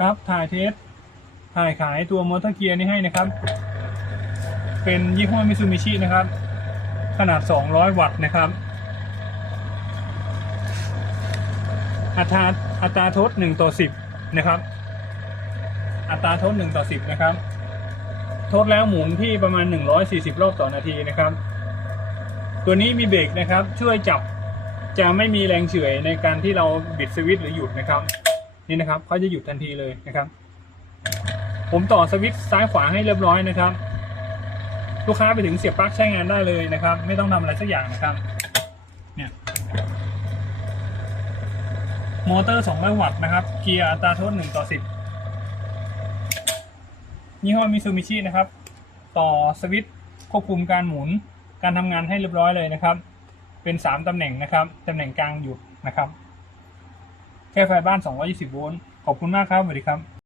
ครับ ถ่ายเทส ถ่ายขายตัวมอเตอร์เกียร์นี้ให้นะครับ เป็นยี่ห้อมิซูมิชินะครับ ขนาด 200 วัตต์นะครับ อัตราอัตราทษ1ต่อ 10 นะครับ อัตราทษ1ต่อ 10 นะครับทษแล้วหมุนที่ประมาณ 140 รอบต่อนาทีนะครับ ตัวนี้มีเบรกนะครับ ช่วยจับจะไม่มีแรงเฉื่อยในการที่เราบิดสวิตช์หรือหยุดนะครับ นี่นะครับเขาจะหยุดทันทีเลยนะครับ ผมต่อสวิตช์ซ้ายขวาให้เรียบร้อยนะครับ ลูกค้าไปถึงเสียบปลั๊กใช้งานได้เลยนะครับ ไม่ต้องทำอะไรสักอย่างนะครับเนี่ยมอเตอร์200วัตต์นะครับ เกียร์อัตราโทษ1ต่อ 10ยี่ห้อมิซูมิชินะครับ ต่อสวิตช์ควบคุมการหมุนการทำงานให้เรียบร้อยเลยนะครับ เป็น 3ตำแหน่งนะครับตำแหน่งกลางหยุดนะครับ แค่ไฟบ้าน 220 โวลต์ ขอบคุณมากครับ สวัสดีครับ